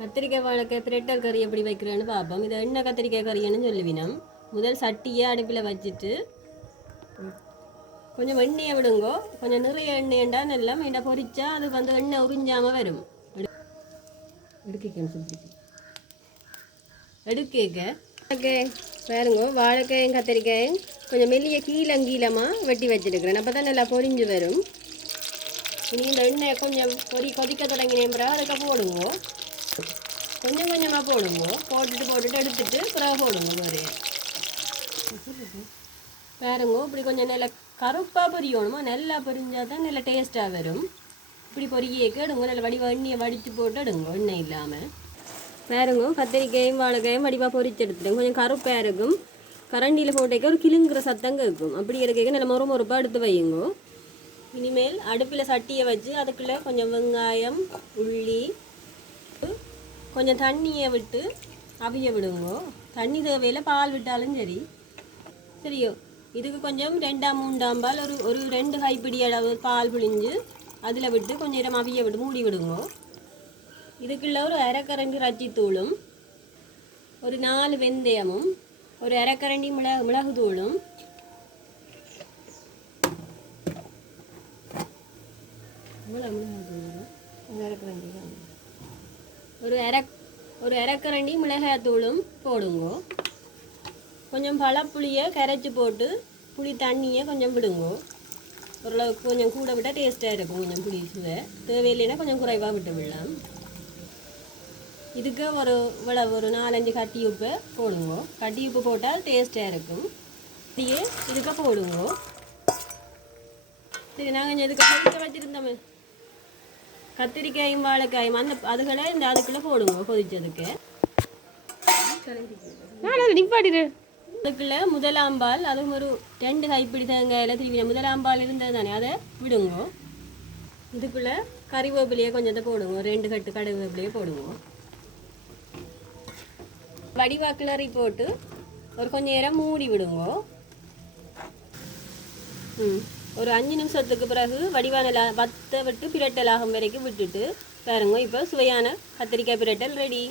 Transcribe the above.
கத்திரிக்காய் வாழைக்காய் பிரட்டல் கறி எப்படி வைக்கிறேன்னு பார்ப்போம். இது என்ன கத்திரிக்காய் கறின்னு சொல்லுவினோம் முதல் சட்டியை அடுப்பில் வச்சுட்டு கொஞ்சம் எண்ணெயை விடுங்கோ. கொஞ்சம் நிறைய எண்ணெய்ண்டா நல்லா மீண்டா பொரிச்சா அது வந்து எண்ணெய் உறிஞ்சாமல் வரும். எடுக்கணும் சொல்லி எடுக்கேக்க. ஓகே பாருங்க வாழைக்காயும் கத்திரிக்காயும் கொஞ்சம் மெல்லிய கீழங்கீழமாக வெட்டி வச்சுருக்கிறேன். அப்போ தான் நல்லா பொரிஞ்சு வரும். இனி இந்த எண்ணெயை கொஞ்சம் பொறி கொதிக்க தொடங்கினேன் பிறகு அதுக்கு போடுங்க. கொஞ்சம் கொஞ்சமாக போடுங்க போட்டுட்டு போட்டுட்டு எடுத்துட்டு பிறகு போடுங்க ஒரு பாருங்க இப்படி கொஞ்சம் நல்லா கருப்பாக பொரியணுமா நல்லா பொரிஞ்சா தான் நல்லா டேஸ்ட்டாக வரும் இப்படி பொரியே எடுங்க நல்லா வடிவ எண்ணெயை வடித்து போட்டு எடுங்க எண்ணெய் இல்லாமல் பாருங்க கத்திரிக்காயும் வாழைக்காயும் வடிவாக பொரிச்சு எடுத்துட்டேன் கொஞ்சம் கருப்பாக இருக்கும் கரண்டியில் போட்டேக்க ஒரு கிளுங்குற சத்தம் கேட்கும் அப்படி இருக்க நல்ல முறை முறுப்பாக எடுத்து வையுங்க இனிமேல் அடுப்பில் சட்டியை வச்சு அதுக்குள்ளே கொஞ்சம் வெங்காயம் உள்ளி கொஞ்சம் தண்ணியை விட்டு அவிய விடுங்க. தண்ணி தேவையில் பால் விட்டாலும் சரி. சரியோ? இதுக்கு கொஞ்சம் ரெண்டாம் மூண்டாம் பால் ஒரு ஒரு ரெண்டு கைப்பிடி அளவு பால் பிழிஞ்சு அதில் விட்டு கொஞ்சம் நேரம் அவிய விட்டு மூடி விடுங்க. இதுக்குள்ள ஒரு அரைக்கரண்டி ரச்சித்தூளும் ஒரு நாலு வெந்தயமும் ஒரு அரைக்கரண்டி மிளகு மிளகு தூளும். மிளகு மிளகு தூளும் அரைக்கரண்டி ஒரு அரை ஒரு இறக்கரண்டி மிளகாத்தூளும் போடுங்க. கொஞ்சம் பழப்புளியை கரைச்சி போட்டு புளி தண்ணியை கொஞ்சம் விடுங்க. ஓரளவுக்கு கொஞ்சம் கூட விட்டால் டேஸ்ட்டாக இருக்கும் கொஞ்சம் புளி சுவை. தேவையில்லைன்னா கொஞ்சம் குறைவாக விட்டு விடலாம். இதுக்கு ஒரு இவ்வளவு ஒரு நாலஞ்சு கட்டி உப்பு போடுங்க. கட்டி உப்பு போட்டால் டேஸ்ட்டாக இருக்கும். இதையே இதுக்கு போடுங்க. சரி நாங்கள் இதுக்கு வச்சுருந்தோமே. கத்திரிக்காயும் வாழைக்காயும் அந்த அதுகளை இந்த அதுக்குள்ளே போடுங்க கொதிச்சதுக்கு. நிப்பாட்டிடு. அதுக்குள்ள முதலாம்பால் அதுவும் ஒரு ரெண்டு கைப்பிடி தேங்காயில் திருவின முதலாம்பால் இருந்தது தானே அதை விடுங்க. இதுக்குள்ள கறிவேப்பிலையே கொஞ்சத்தை போடுங்க ரெண்டு கட்டு கருவேப்பிலையே போடுங்க. வடிவா கிளறி போட்டு ஒரு கொஞ்ச நேரம் மூடி விடுங்க. ம். ஒரு அஞ்சு நிமிஷத்துக்கு பிறகு வடிவான வத்த விட்டு பிரட்டல் ஆகும் வரைக்கும் விட்டுட்டு பாருங்க இப்போ சுவையான கத்திரிக்காய் பிரட்டல் ரெடி